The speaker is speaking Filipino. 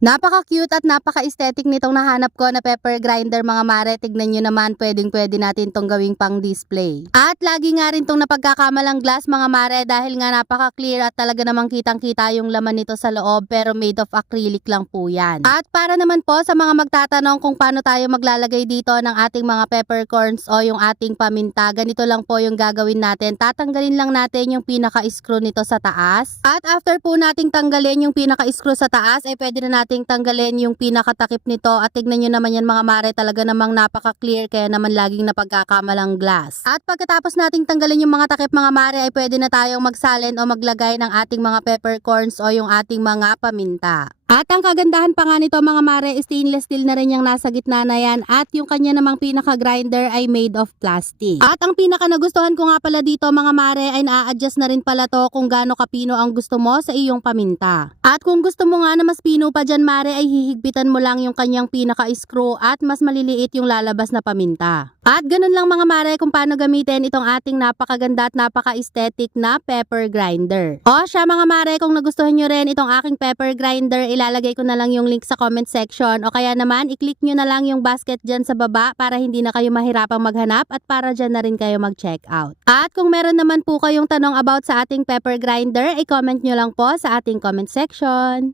Napaka-cute at napaka-aesthetic nitong nahanap ko na pepper grinder mga mare. Tignan nyo naman, pwedeng-pwede natin tong gawing pang display. At lagi nga rin tong napagkakamalang glass mga mare dahil nga napaka-clear at talaga namang kitang-kita yung laman nito sa loob pero made of acrylic lang po yan. At para naman po sa mga magtatanong kung paano tayo maglalagay dito ng ating mga peppercorns o yung ating paminta, ganito lang po yung gagawin natin. Tatanggalin lang natin yung pinaka-screw nito sa taas. At after po nating tanggalin yung pinaka-screw sa taas, ay pwede na natin tanggalin yung pinakatakip nito at tignan nyo naman yan mga mare, talaga namang napaka-clear kaya naman laging napagkakamalang glass. At pagkatapos nating tanggalin yung mga takip mga mare ay pwede na tayong magsalin o maglagay ng ating mga peppercorns o yung ating mga paminta. At ang kagandahan pa nga nito mga mare, stainless steel na rin yung nasa gitna na yan at yung kanya namang pinaka-grinder ay made of plastic. At ang pinaka nagustuhan ko nga pala dito mga mare ay na-adjust na rin pala to kung gaano kapino ang gusto mo sa iyong paminta. At kung gusto mo nga na mas pino pa dyan mare ay hihigpitan mo lang yung kanyang pinaka-screw at mas maliliit yung lalabas na paminta. At ganun lang mga mare kung paano gamitin itong ating napakaganda at napaka-aesthetic na pepper grinder. O siya mga mare, kung nagustuhan nyo rin itong aking pepper grinder, ilalagay ko na lang yung link sa comment section o kaya naman i-click nyo na lang yung basket dyan sa baba para hindi na kayo mahirapang maghanap at para dyan na rin kayo mag-check out. At kung meron naman po kayong tanong about sa ating pepper grinder, i-comment nyo lang po sa ating comment section.